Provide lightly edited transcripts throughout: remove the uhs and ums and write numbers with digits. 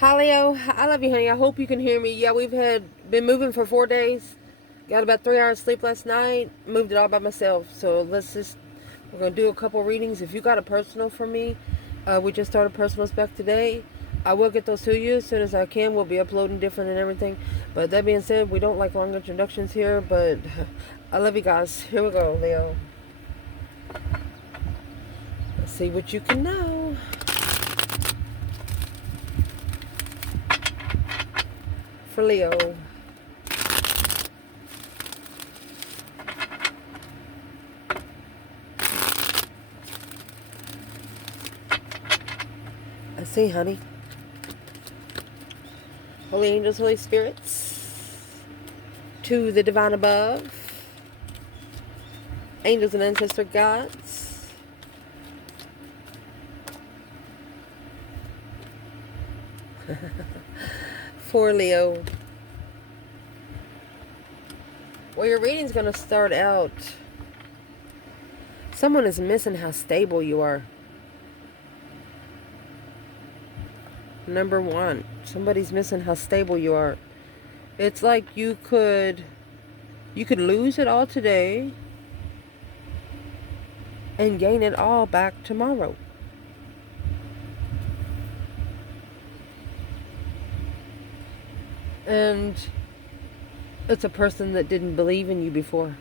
Hi Leo, I love you, honey. I hope you can hear me. Yeah, we've been moving for 4 days. Got about 3 hours sleep last night. Moved it all by myself. So we're gonna do a couple readings. If you got a personal for me, we just started personal spec today. I will get those to you as soon as I can. We'll be uploading different and everything. But that being said, we don't like long introductions here. But I love you guys. Here we go, Leo. Let's see what you can know. For Leo. I see, honey. Holy angels, Holy spirits, to the divine above, angels and ancestor gods, for Leo. Well, your reading's going to start out. Someone is missing how stable you are. Number one, somebody's missing how stable you are. It's like you could lose it all today and gain it all back tomorrow. And it's a person that didn't believe in you before.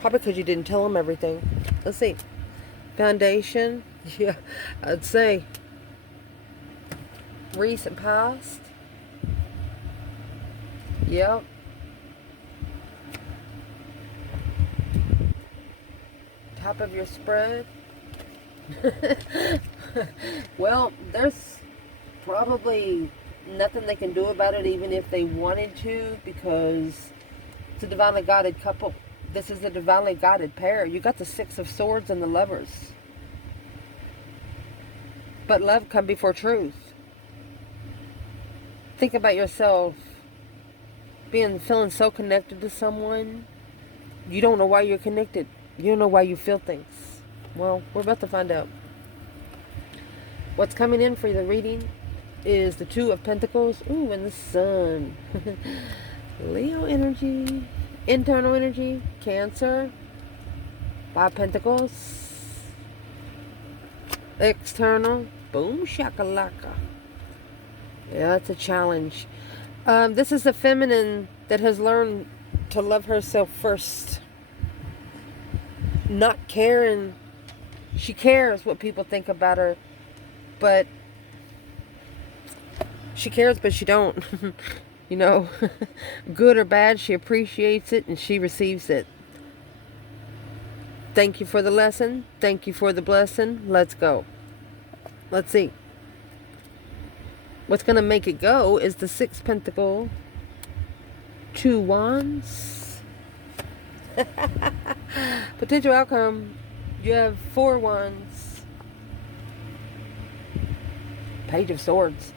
Probably because you didn't tell them everything. Let's see. Foundation. Yeah, I'd say recent past. Yep. Top of your spread. Well, there's probably nothing they can do about it, even if they wanted to, because it's a divinely guided couple. This is a divinely guided pair. You got the Six of Swords and the Lovers. But love come before truth. Think about yourself feeling so connected to someone. You don't know why you're connected. You don't know why you feel things. Well, we're about to find out. What's coming in for the reading is the Two of Pentacles. Ooh, and the Sun. Leo energy. Internal energy. Cancer. Five Pentacles. External. Boom shakalaka. Yeah, it's a challenge. This is a feminine that has learned to love herself first. Not caring. She cares what people think about her, but she cares, but she don't. You know, good or bad, she appreciates it and she receives it. Thank you for the lesson. Thank you for the blessing. Let's go. Let's see. What's going to make it go is the Six Pentacle, Two Wands. Potential outcome, you have Four Wands. Page of Swords.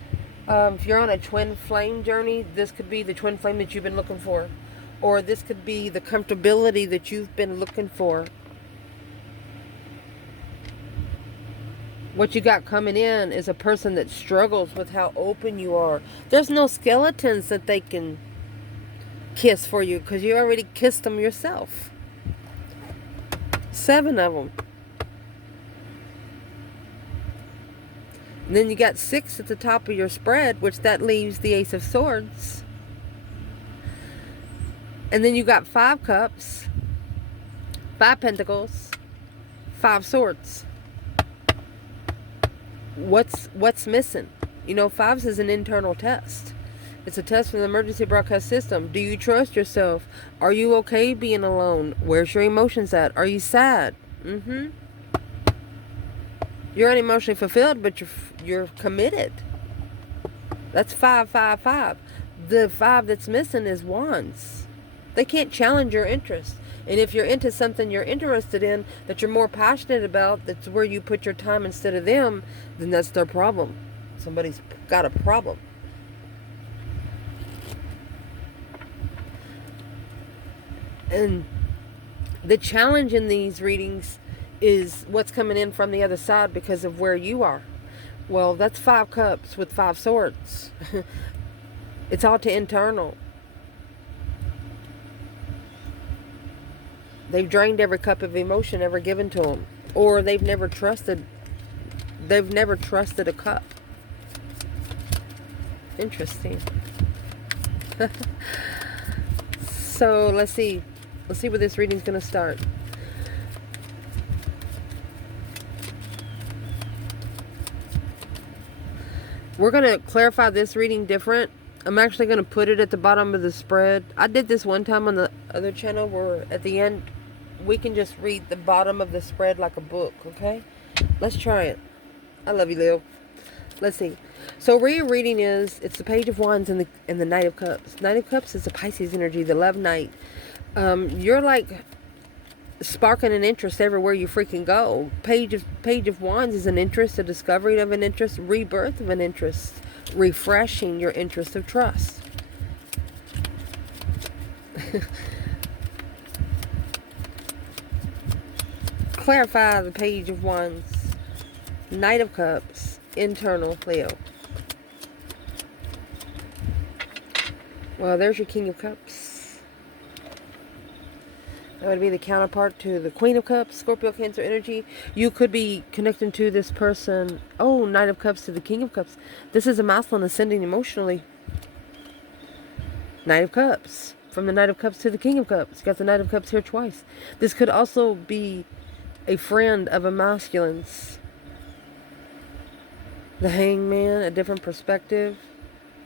If you're on a twin flame journey, this could be the twin flame that you've been looking for. Or this could be the comfortability that you've been looking for. What you got coming in is a person that struggles with how open you are. There's no skeletons that they can kiss for you because you already kissed them yourself. 7 of them. And then you got 6 at the top of your spread, which that leaves the Ace of Swords. And then you got 5 cups, 5 pentacles, 5 swords. What's missing? You know, 5s is an internal test. It's a test from the emergency broadcast system. Do you trust yourself? Are you okay being alone? Where's your emotions at? Are you sad? You're unemotionally fulfilled, but you're committed. That's 5, 5, 5. The 5 that's missing is Wands. They can't challenge your interest. And if you're into something you're interested in, that you're more passionate about, that's where you put your time instead of them, then that's their problem. Somebody's got a problem. And the challenge in these readings is what's coming in from the other side because of where you are. Well, that's 5 cups with 5 swords. It's all to internal. They've drained every cup of emotion ever given to them. Or they've never trusted a cup. Interesting. So let's see where this reading's going to start. We're going to clarify this reading different. I'm actually going to put it at the bottom of the spread. I did this one time on the other channel where at the end we can just read the bottom of the spread like a book, okay? Let's try it. I love you, Leo. Let's see. So where your reading is, it's the Page of Wands and the Knight of Cups. Knight of Cups is the Pisces energy, the love knight. You're like sparking an interest everywhere you freaking go. Page of Wands is an interest, a discovery of an interest, rebirth of an interest, refreshing your interest of trust. Clarify the Page of Wands. Knight of Cups, internal, Leo. Well, there's your King of Cups. That would be the counterpart to the Queen of Cups, Scorpio, Cancer energy. You could be connecting to this person. Oh, Knight of Cups to the King of Cups. This is a masculine ascending emotionally. Knight of Cups. From the Knight of Cups to the King of Cups. You got the Knight of Cups here twice. This could also be a friend of a masculine's. The Hangman, a different perspective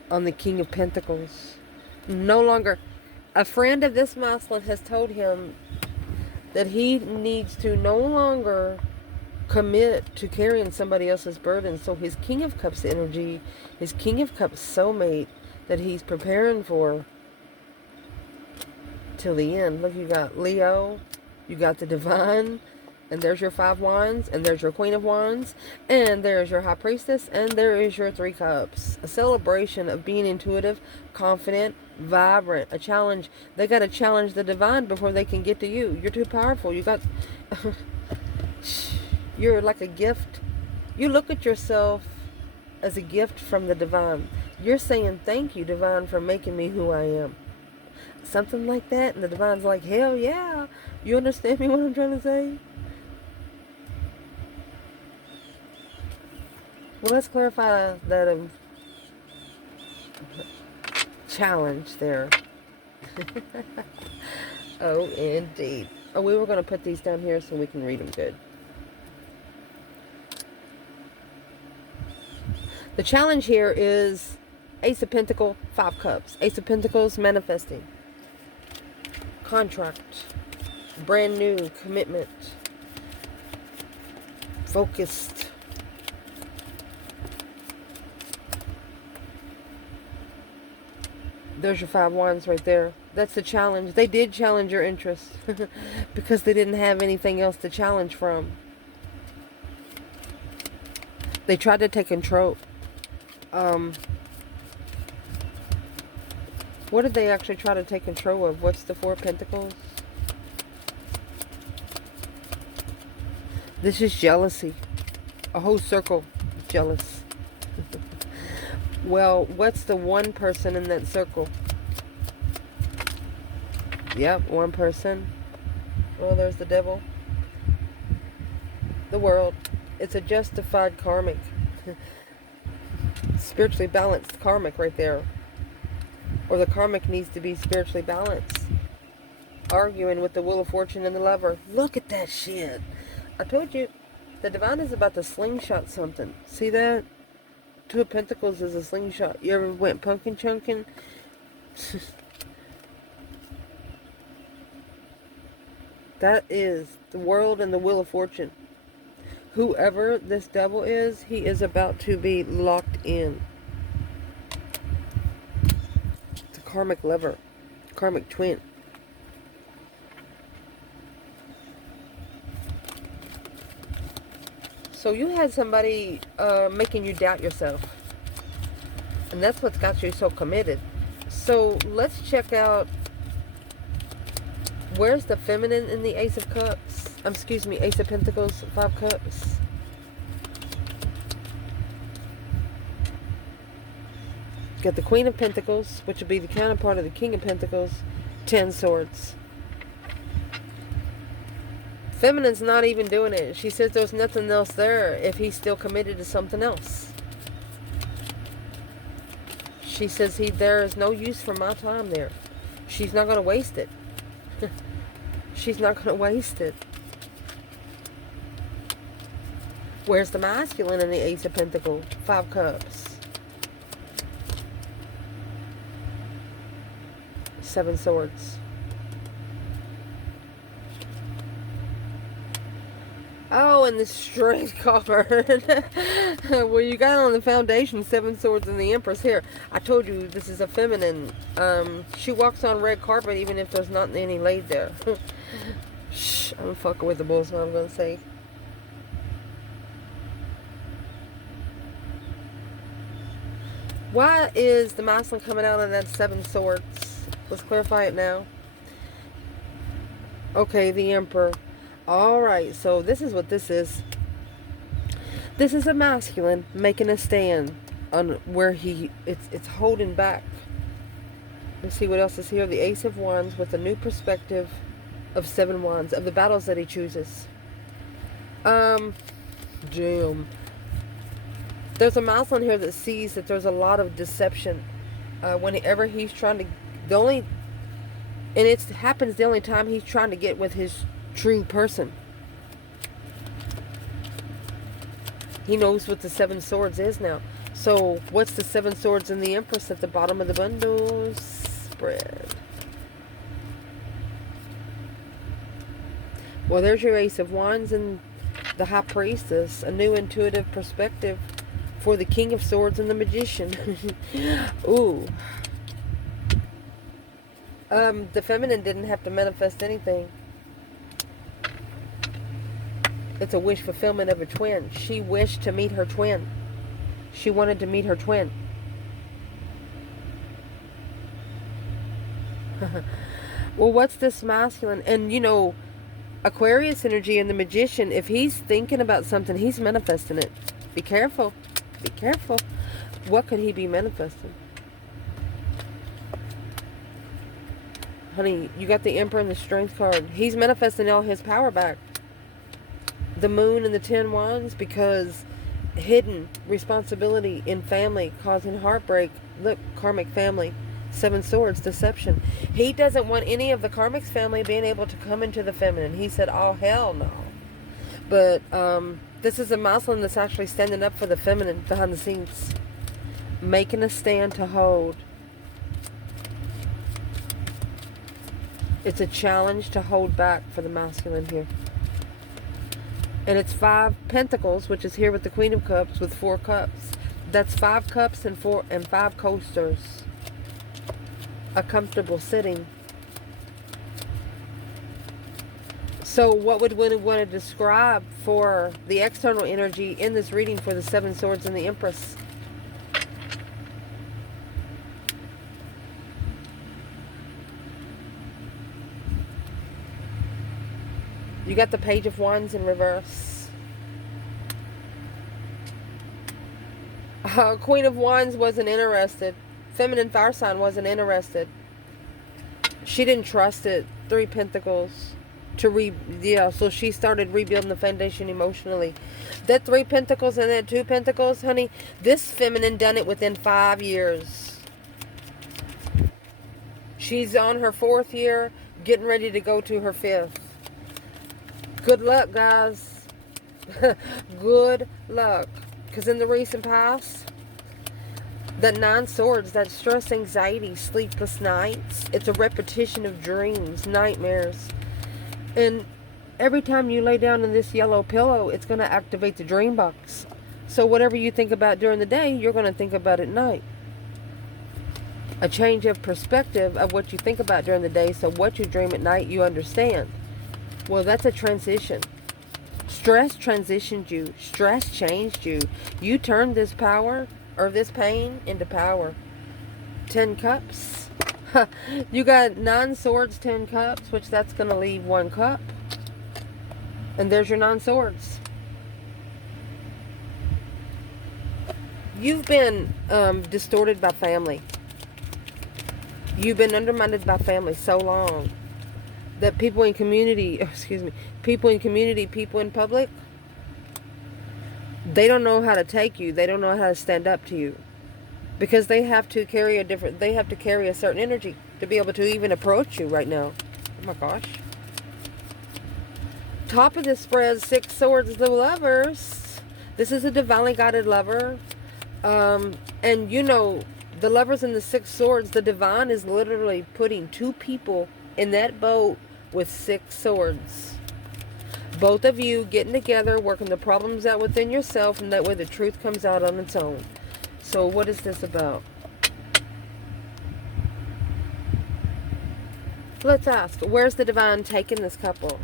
on the King of Pentacles. No longer, a friend of this masculine has told him that he needs to no longer commit to carrying somebody else's burden. So his King of Cups energy, his King of Cups soulmate that he's preparing for till the end. Look, you got Leo, you got the Divine, and there's your 5 Wands, and there's your Queen of Wands, and there's your High Priestess, and there is your 3 Cups. A celebration of being intuitive, confident, vibrant, a challenge. They got to challenge the Divine before they can get to you. You're too powerful. You got... You're like a gift. You look at yourself as a gift from the Divine. You're saying, thank you, Divine, for making me who I am. Something like that, and the Divine's like, hell yeah. You understand me what I'm trying to say? Well, let's clarify that challenge there. Oh, indeed. Oh, we were going to put these down here so we can read them good. The challenge here is Ace of Pentacles, 5 Cups. Ace of Pentacles, manifesting. Contract. Brand new commitment. Focused. There's your 5 Wands right there. That's the challenge. They did challenge your interest because they didn't have anything else to challenge from. They tried to take control. What did they actually try to take control of? What's the 4 Pentacles? This is jealousy. A whole circle of jealous. Well, what's the one person in that circle? Yep, one person. Well, there's the devil. The world. It's a justified karmic. Spiritually balanced karmic right there. Or the karmic needs to be spiritually balanced. Arguing with the Wheel of Fortune and the Lover. Look at that shit. I told you, the Divine is about to slingshot something. See that? 2 of Pentacles is a slingshot. You ever went pumpkin chunking? That is the World and the Wheel of Fortune. Whoever this devil is, he is about to be locked in. It's a karmic lover. Karmic twin. So you had somebody making you doubt yourself. And that's what's got you so committed. So let's check out, where's the feminine in the Ace of Cups? Excuse me, Ace of Pentacles, 5 Cups. Got the Queen of Pentacles, which would be the counterpart of the King of Pentacles. 10 Swords. Feminine's not even doing it. She says there's nothing else there if he's still committed to something else. She says there is no use for my time there. She's not going to waste it. She's not going to waste it. Where's the masculine in the Ace of Pentacles? 5 Cups. 7 Swords. Oh, and the Strength card. Well, you got on the foundation 7 Swords and the Empress here. I told you this is a feminine. She walks on red carpet even if there's not any laid there. Shh, I'm fucking with the bulls, what I'm going to say. Why is the masculine coming out of that 7 Swords? Let's clarify it now. Okay, the Emperor. Alright, so this is what this is. This is a masculine making a stand on where it's holding back. Let's see what else is here. The Ace of Wands with a new perspective of 7 Wands, of the battles that he chooses. Damn. There's a masculine here that sees that there's a lot of deception. Whenever he's trying to, and it happens the only time he's trying to get with his true person. He knows what the 7 Swords is now. So what's the 7 Swords and the Empress at the bottom of the bundle? Spread. Well, there's your Ace of Wands and the High Priestess. A new intuitive perspective for the King of Swords and the Magician. Ooh. The feminine didn't have to manifest anything. It's a wish fulfillment of a twin. She wished to meet her twin. She wanted to meet her twin. Well, what's this masculine? And, you know, Aquarius energy and the Magician, if he's thinking about something, he's manifesting it. Be careful. Be careful. What could he be manifesting? Honey, you got the Emperor and the Strength card. He's manifesting all his power back. The Moon and the 10 Wands, because hidden responsibility in family causing heartbreak. Look, karmic family. 7 Swords, deception. He doesn't want any of the karmic's family being able to come into the feminine. He said, oh, hell no. But this is a masculine that's actually standing up for the feminine behind the scenes. Making a stand to hold. It's a challenge to hold back for the masculine here. And it's 5 Pentacles, which is here with the Queen of Cups with 4 cups. That's 5 cups and 5 coasters. A comfortable sitting. So what would we want to describe for the external energy in this reading for the 7 Swords and the Empress? You got the Page of Wands in reverse. Queen of Wands wasn't interested. Feminine fire sign wasn't interested. She didn't trust it. 3 Pentacles. So she started rebuilding the foundation emotionally. That 3 Pentacles and that 2 Pentacles, honey, this feminine done it within 5 years. She's on her 4th year, getting ready to go to her 5th. Good luck, guys. Good luck. Because in the recent past, that 9 Swords, that stress, anxiety, sleepless nights, it's a repetition of dreams, nightmares. And every time you lay down in this yellow pillow, it's going to activate the dream box. So whatever you think about during the day, you're going to think about at night. A change of perspective of what you think about during the day, so what you dream at night, you understand. Well, that's a transition. Stress transitioned you. Stress changed you. You turned this power or this pain into power. 10 cups. You got 9 swords, 10 cups, which that's going to leave 1 cup. And there's your 9 swords. You've been distorted by family. You've been undermined by family so long that people in community, people in public, they don't know how to take you. They don't know how to stand up to you. Because they have to carry a certain energy to be able to even approach you right now. Oh my gosh. Top of this spread, 6 swords, the lovers. This is a divinely guided lover. And you know, the lovers and the 6 swords, the divine is literally putting 2 people in that boat with 6 swords. Both of you getting together, working the problems out within yourself, and that way the truth comes out on its own. So what is this about? Let's ask, where's the divine taking this couple?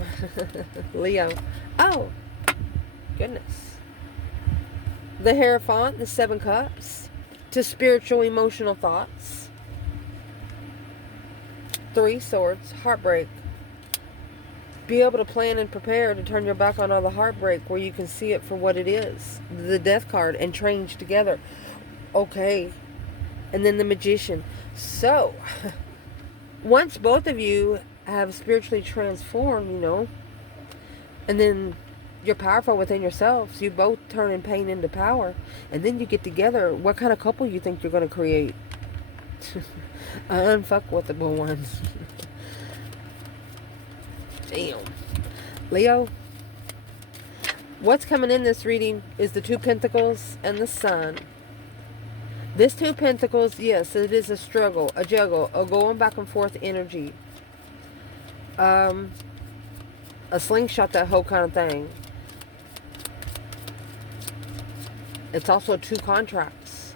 Leo. Oh, goodness. The Hierophant, the 7 cups, to spiritual, emotional thoughts. 3 swords, heartbreak. Be able to plan and prepare to turn your back on all the heartbreak where you can see it for what it is. The Death card and change together. Okay. And then the Magician. So, once both of you have spiritually transformed, you know, and then you're powerful within yourselves, you both turn in pain into power, and then you get together, what kind of couple you think you're going to create? Unfuckwithable ones. Damn. Leo, what's coming in this reading is the 2 Pentacles and the Sun. This 2 Pentacles, yes, it is a struggle, a juggle, a going back and forth energy. A slingshot, that whole kind of thing. It's also 2 contracts.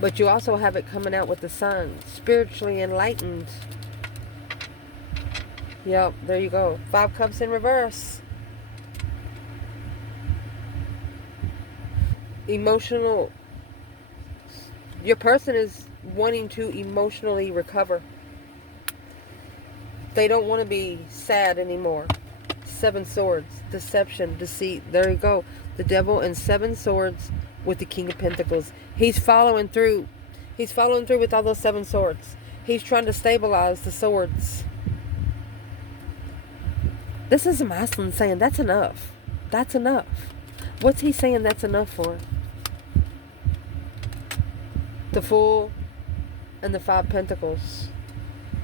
But you also have it coming out with the Sun. Spiritually enlightened. Yep, there you go. 5 cups in reverse. Emotional. Your person is wanting to emotionally recover. They don't want to be sad anymore. 7 swords. Deception, deceit. There you go. The devil and 7 swords with the King of Pentacles. He's following through. He's following through with all those 7 swords. He's trying to stabilize the swords. This is a masculine saying, that's enough. That's enough. What's he saying that's enough for? The Fool and the 5 Pentacles.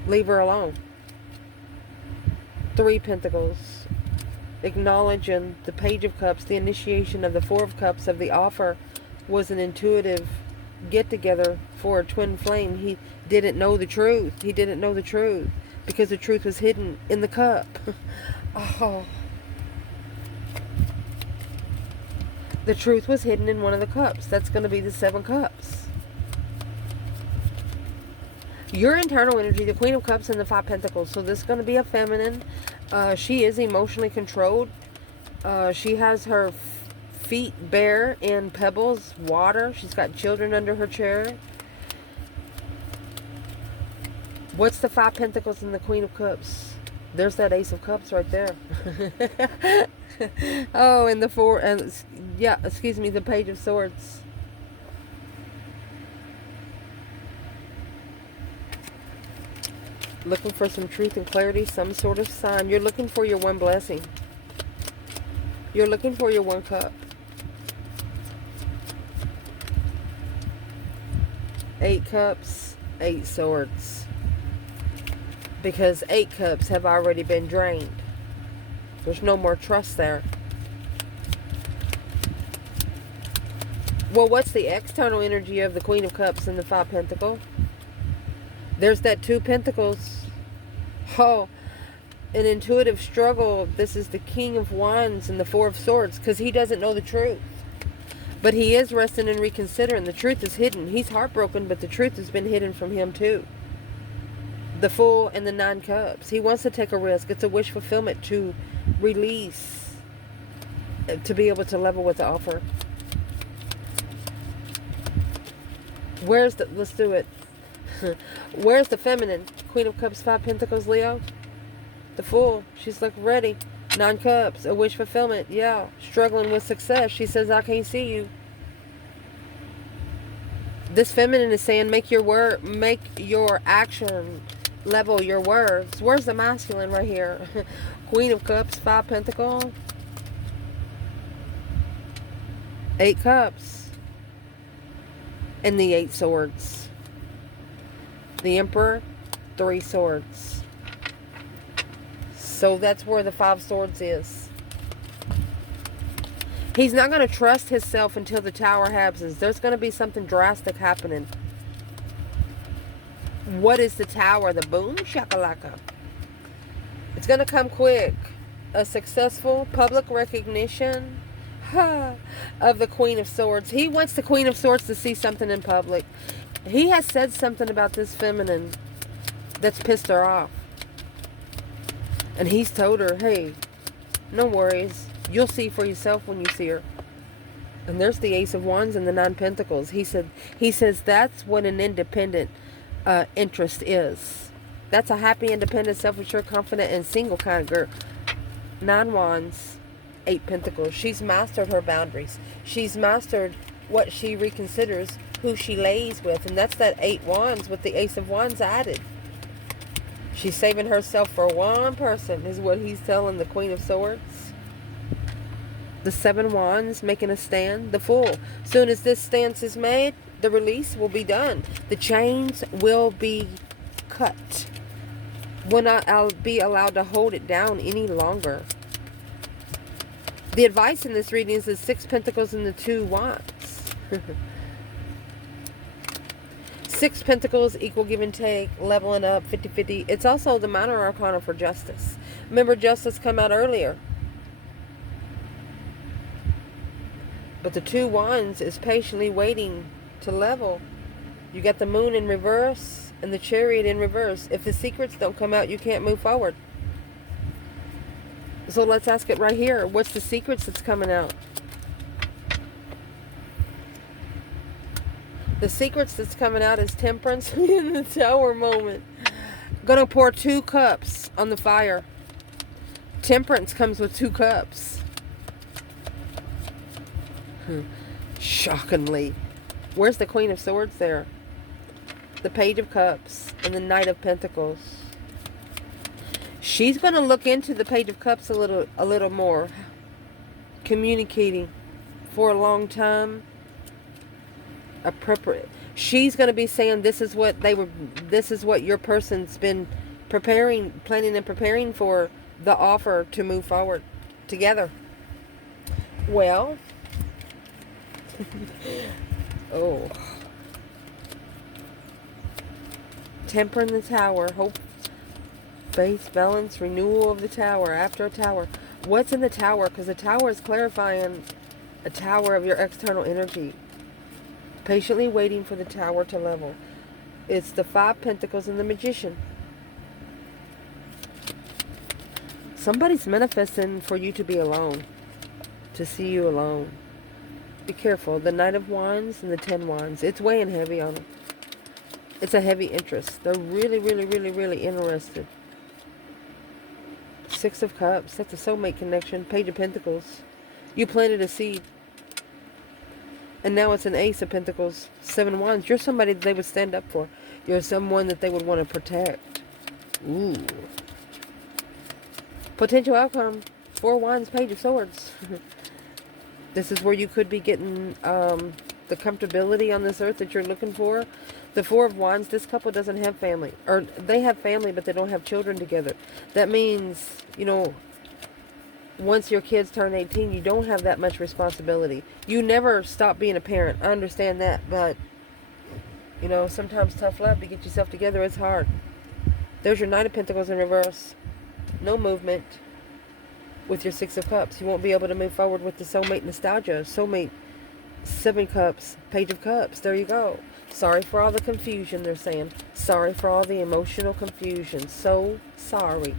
Leave her alone. 3 Pentacles. Acknowledging the Page of Cups, the initiation of the 4 of Cups of the offer was an intuitive get-together for a twin flame. He didn't know the truth. He didn't know the truth because the truth was hidden in the cup. Oh. The truth was hidden in one of the cups. That's going to be the 7 cups. Your internal energy, the Queen of Cups and the 5 Pentacles. So this is going to be a feminine. She is emotionally controlled. She has her feet bare in pebbles, water. She's got children under her chair. What's the 5 Pentacles and the Queen of Cups? There's that Ace of Cups right there. Oh, and the 4, and yeah, excuse me, the Page of Swords. Looking for some truth and clarity, some sort of sign. You're looking for your one blessing. You're looking for your 1 cup. 8 cups, 8 swords. Because 8 cups have already been drained. There's no more trust there. Well, what's the external energy of the Queen of Cups and the 5 Pentacles? There's that 2 Pentacles. Oh, an intuitive struggle. This is the King of Wands and the 4 of Swords because he doesn't know the truth. But he is resting and reconsidering. The truth is hidden. He's heartbroken, but the truth has been hidden from him too. The Fool and the 9 Cups. He wants to take a risk. It's a wish fulfillment to release, to be able to level with the offer. Where's the, let's do it. Where's the feminine? Queen of Cups, 5 Pentacles, Leo. The Fool. She's like ready. 9 Cups. A wish fulfillment. Yeah. Struggling with success. She says, I can't see you. This feminine is saying, make your action level your words. Where's the masculine right here? Queen of Cups, 5 Pentacles, 8 Cups, and the 8 Swords. The Emperor, 3 Swords. So that's where the 5 Swords is. He's not going to trust himself until the Tower happens. There's going to be something drastic happening. What is the Tower? The boom shakalaka. It's going to come quick. A successful public recognition of the Queen of Swords. He wants the Queen of Swords to see something in public. He has said something about this feminine that's pissed her off. And he's told her, hey, no worries. You'll see for yourself when you see her. And there's the Ace of Wands and the 9 Pentacles. He says that's what an independent interest is. That's a happy, independent, self-assured, confident, and single kind of girl. 9 Wands, 8 Pentacles. She's mastered her boundaries. She's mastered what she reconsiders who she lays with. And that's that 8 Wands with the Ace of Wands added. She's saving herself for one person, is what he's telling the Queen of Swords. The 7 Wands making a stand. The Fool. Soon as this stance is made, the release will be done. The chains will be cut. Will not be allowed to hold it down any longer. The advice in this reading is the 6 Pentacles and the 2 Wands. 6 Pentacles equal give and take, leveling up, 50-50. It's also the minor arcana for justice. Remember, justice come out earlier. But the 2 Wands is patiently waiting to level. You got the Moon in reverse and the Chariot in reverse. If the secrets don't come out, you can't move forward. So let's ask it right here. What's the secrets that's coming out? The secrets that's coming out is Temperance in the Tower moment. Gonna pour 2 cups on the fire. Temperance comes with 2 cups. Shockingly. Where's the Queen of Swords there? The Page of Cups and the Knight of Pentacles. She's going to look into the Page of Cups a little more. Communicating for a long time. Appropriate. She's going to be saying this is what your person's been planning and preparing for, the offer to move forward together. Well, oh. Temper in the Tower. Hope, faith, balance, renewal of the Tower. After a Tower. What's in the Tower? Because the Tower is clarifying a Tower of your external energy. Patiently waiting for the Tower to level. It's the 5 Pentacles and the Magician. Somebody's manifesting for you to be alone. To see you alone. Be careful. The Knight of Wands and the 10 Wands. It's weighing heavy on them. It's a heavy interest. They're really, really, really, really interested. 6 of Cups. That's a soulmate connection. Page of Pentacles. You planted a seed. And now it's an Ace of Pentacles. 7 Wands. You're somebody that they would stand up for. You're someone that they would want to protect. Ooh. Potential outcome. 4 Wands. Page of Swords. This is where you could be getting the comfortability on this earth that you're looking for. The 4 of Wands, this couple doesn't have family. Or they have family, but they don't have children together. That means, you know, once your kids turn 18, you don't have that much responsibility. You never stop being a parent. I understand that, but, you know, sometimes tough love to get yourself together is hard. There's your Knight of Pentacles in reverse. No movement. With your 6 of Cups, you won't be able to move forward with the soulmate nostalgia. Soulmate, 7 Cups, Page of Cups. There you go. Sorry for all the confusion, they're saying. Sorry for all the emotional confusion. So sorry.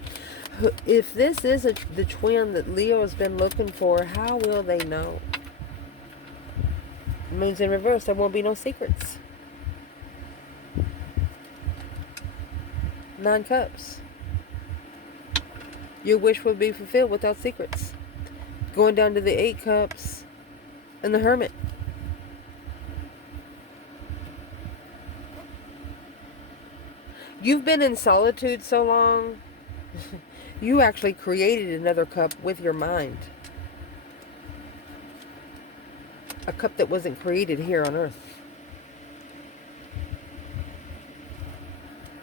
If this is the twin that Leo has been looking for, how will they know? Moon's in reverse. There won't be no secrets. 9 Cups. Your wish would be fulfilled without secrets. Going down to the 8 Cups and the Hermit. You've been in solitude so long, you actually created another cup with your mind. A cup that wasn't created here on earth.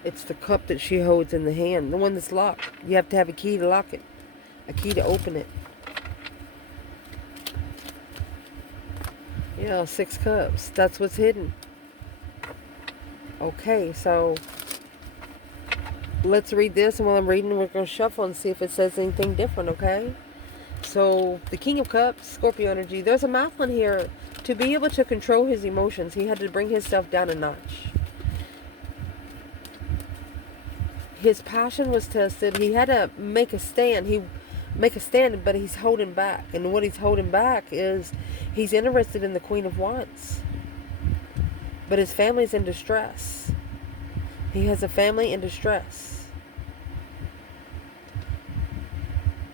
It's the cup that she holds in the hand, the one that's locked. You have to have a key to lock it, a key to open it. Yeah, 6 cups. That's what's hidden. Okay, so let's read this, and while I'm reading, we're going to shuffle and see if it says anything different, okay? So, the King of Cups, Scorpio energy. There's a masculine here. To be able to control his emotions, he had to bring himself down a notch. His passion was tested. He had to make a stand. But he's holding back. And what he's holding back is he's interested in the Queen of Wands. But his family's in distress. He has a family in distress.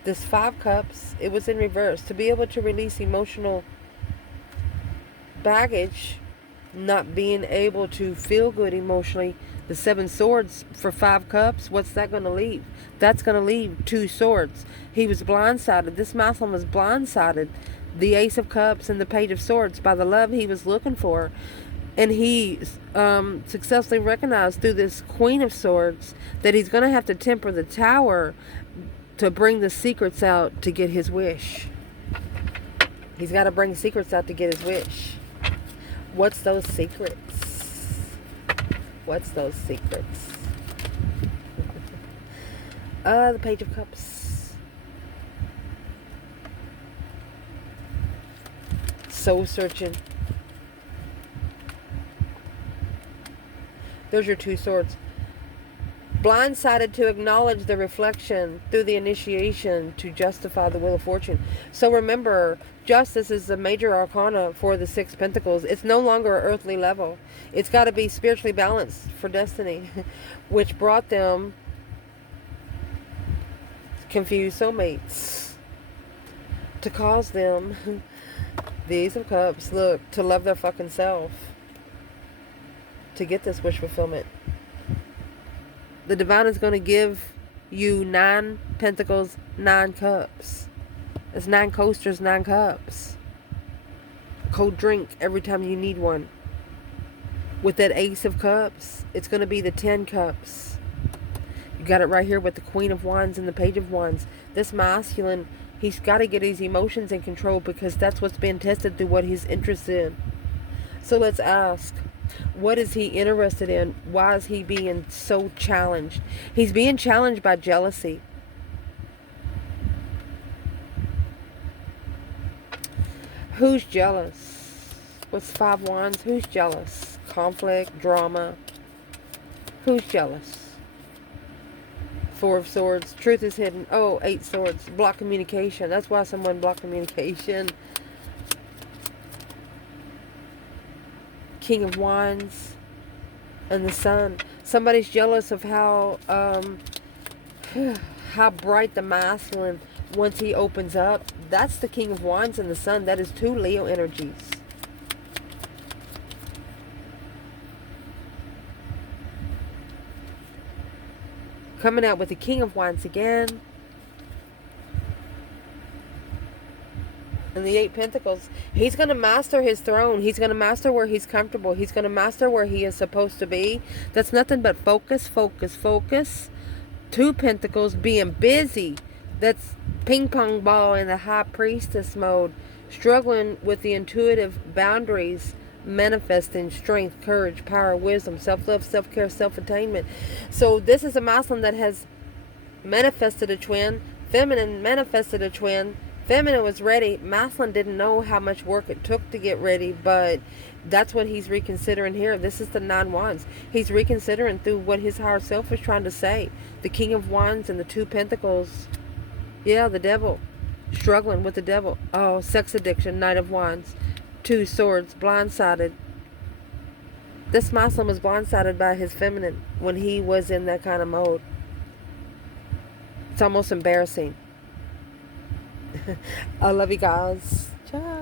This 5 cups, it was in reverse. To be able to release emotional baggage, not being able to feel good emotionally. The 7 swords for 5 cups, what's that going to leave? That's going to leave 2 swords. He was blindsided. This masculine was blindsided. The Ace of Cups and the Page of Swords by the love he was looking for. And he successfully recognized through this Queen of Swords that he's going to have to temper the Tower to bring the secrets out to get his wish. He's got to bring secrets out to get his wish. What's those secrets? What's those secrets? The Page of Cups. Soul searching. There's your 2 swords. Blindsided to acknowledge the reflection through the initiation to justify the Wheel of Fortune. So remember, justice is the major arcana for the 6 pentacles. It's no longer an earthly level. It's got to be spiritually balanced for destiny, which brought them confused soulmates to cause them, the Ace of Cups, look, to love their fucking self, to get this wish fulfillment. The divine is going to give you 9 pentacles, 9 cups. It's 9 coasters, 9 cups. Cold drink every time you need one. With that Ace of Cups, it's going to be the 10 cups. You got it right here with the Queen of Wands and the Page of Wands. This masculine, he's got to get his emotions in control because that's what's being tested through what he's interested in. So let's ask, what is he interested in? Why is he being so challenged? He's being challenged by jealousy. Who's jealous? What's 5 wands? Who's jealous? Conflict, drama. Who's jealous? 4 of swords. Truth is hidden. Oh, 8 swords. Block communication. That's why someone blocked communication. King of Wands and the Sun. Somebody's jealous of how bright the masculine, once he opens up. That's the King of Wands and the Sun. That is 2 Leo energies. Coming out with the King of Wands again. And the 8 Pentacles. He's going to master his throne. He's going to master where he's comfortable. He's going to master where he is supposed to be. That's nothing but focus, focus, focus. 2 Pentacles, being busy. That's ping pong ball in the High Priestess mode. Struggling with the intuitive boundaries. Manifesting strength, courage, power, wisdom, self-love, self-care, self-attainment. So this is a masculine that has manifested a twin. Feminine manifested a twin. Feminine was ready. Masculine didn't know how much work it took to get ready, but that's what he's reconsidering here. This is the 9 wands. He's reconsidering through what his higher self was trying to say. The King of Wands and the 2 Pentacles. Yeah, the devil. Struggling with the devil. Oh, sex addiction, Knight of Wands. 2 swords, blindsided. This masculine was blindsided by his feminine when he was in that kind of mode. It's almost embarrassing. I love you guys. Ciao.